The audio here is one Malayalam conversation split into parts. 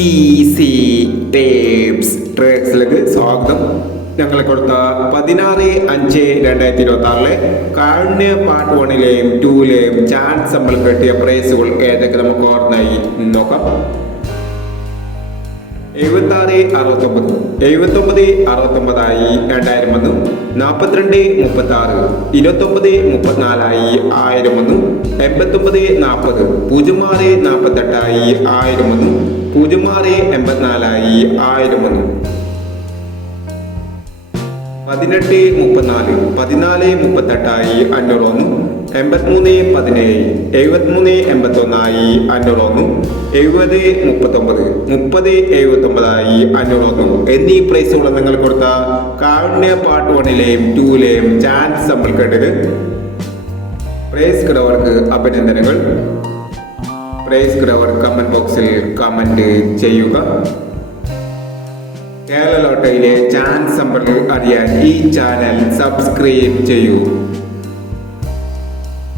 ഈസി ടേപ്സ് ട്രേക്സിലേക്ക് സ്വാഗതം. ഞങ്ങളെ കൊടുത്ത 16/5/2026 കാരുണ്യ പാർട്ട് 1ലെയും 2ലെയും ചാൻസ് നമ്മൾ കിട്ടിയ പ്രൈസുകൾ ഏതൊക്കെ നമുക്ക് ഓർമ്മയായി നോക്കാം. 7669 7969 2000 വന്നു. 4236 2934 1000 വന്നു. 8940 0648 1000 വന്നു. 0684 1000 വന്നു. 1834 1438 500 വന്നു. 8317 7381 500 വന്നു. 7039 3079 500 വന്നു എന്നീ പ്രൈസുകൾ നിങ്ങൾ കൊടുത്ത കാരുണ്യ പാർട്ട് 1ലെയും 2ലെയും ചാൻസ് നമ്മൾ കേട്ടത്. പ്രൈസ് കിടവർക്ക് അഭിനന്ദനങ്ങൾ. പ്രൈസ് കിടവർ കമന്റ് ബോക്സിൽ കമന്റ് ചെയ്യുക. കേരള ലോട്ടറിയിലെ ചാൻസ് നമ്പർ അറിയാൻ ഈ ചാനൽ സബ്സ്ക്രൈബ് ചെയ്യൂ.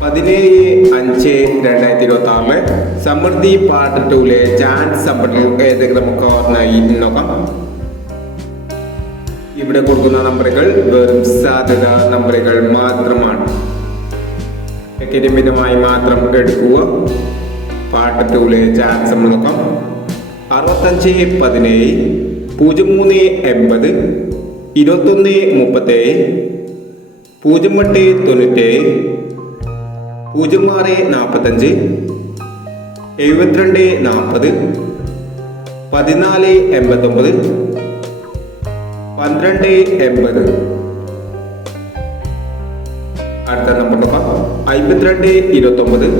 17/5/2026 സമൃദ്ധി പാർട്ട് 2ലെ ചാൻസ് നമ്പർ ഏതൊക്കെ നമുക്ക് ഓർമ്മയായി നോക്കാം. ഇവിടെ കൊടുക്കുന്ന നമ്പറുകൾ വെറും സാധ്യത നമ്പറുകൾ മാത്രമാണ്. മിതമായി മാത്രം എടുക്കുക. പാർട്ട് 2ലെ ചാൻസ് നമ്മൾ നോക്കാം. 6517 0380 2137 0897 0645 7240 1489 1280. അടുത്ത നമ്പർ നോക്കാം. 5229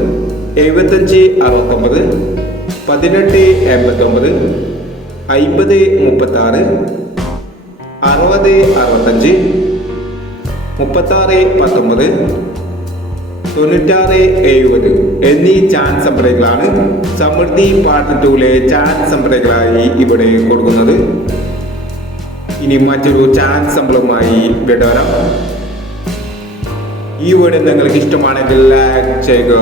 7569 1889 5036 6065 3619 9670 എന്നീ ചാൻസ് നമ്പറുകളാണ് സമൃദ്ധി പാർട്ട് 2ലെ ചാൻസ് നമ്പറുകളായി ഇവിടെ കൊടുക്കുന്നത്. ഇനി മറ്റൊരു ചാൻസ് നമ്പറുമായി വിടവരാം. ഈ വീഡിയോ നിങ്ങൾക്ക് ഇഷ്ടമാണെങ്കിൽ ലൈക്ക് ചെയ്യുക,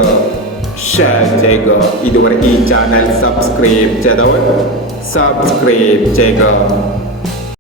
ഷെയർ ചെയ്യുക. ഇതുവരെ ഈ ചാനൽ സബ്സ്ക്രൈബ് ചെയ്തവർ സബ്സ്ക്രൈബ് ചെയ്യുക.